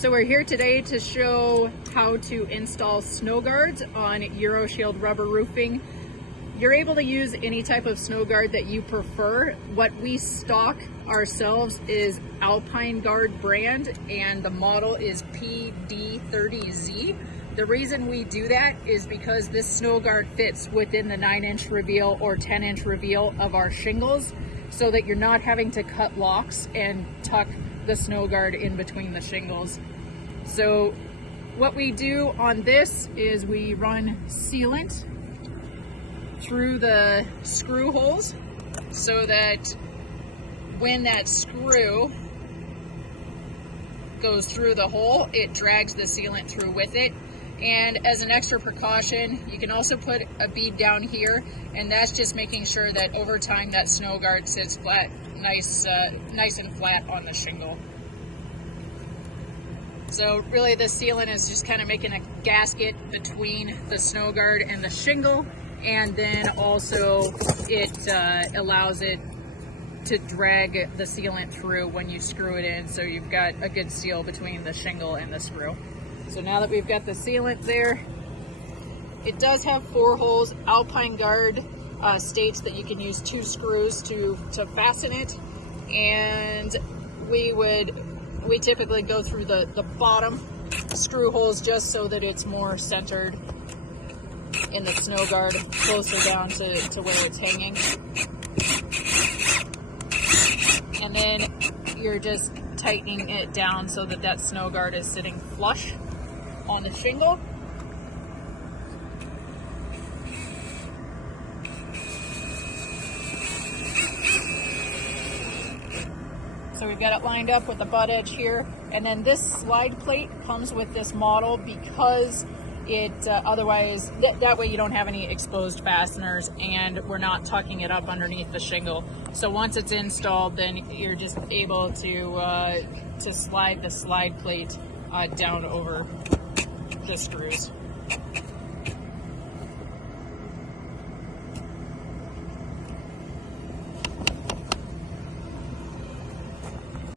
So we're here today to show how to install snow guards on Euroshield rubber roofing. You're able to use any type of snow guard that you prefer. What we stock ourselves is Alpine guard brand, and the model is PD30Z. The reason we do that is because this snow guard fits within the 9-inch reveal or 10-inch reveal of our shingles, so that you're not having to cut locks and tuck the snow guard in between the shingles. So what we do on this is we run sealant through the screw holes so that when that screw goes through the hole, it drags the sealant through with it. And as an extra precaution, you can also put a bead down here, and that's just making sure that over time that snow guard sits flat, nice and flat on the shingle. So really the sealant is just kind of making a gasket between the snow guard and the shingle, and then also it allows it to drag the sealant through when you screw it in, so you've got a good seal between the shingle and the screw. So now that we've got the sealant there, it does have 4 holes. Alpine guard states that you can use 2 screws to fasten it, and we typically go through the bottom screw holes just so that it's more centered in the snow guard, closer down to where it's hanging. And then you're just tightening it down so that that snow guard is sitting flush on the shingle. So we've got it lined up with the butt edge here, and then this slide plate comes with this model because it otherwise that way you don't have any exposed fasteners, and we're not tucking it up underneath the shingle. So once it's installed, then you're just able to slide the slide plate down over the screws.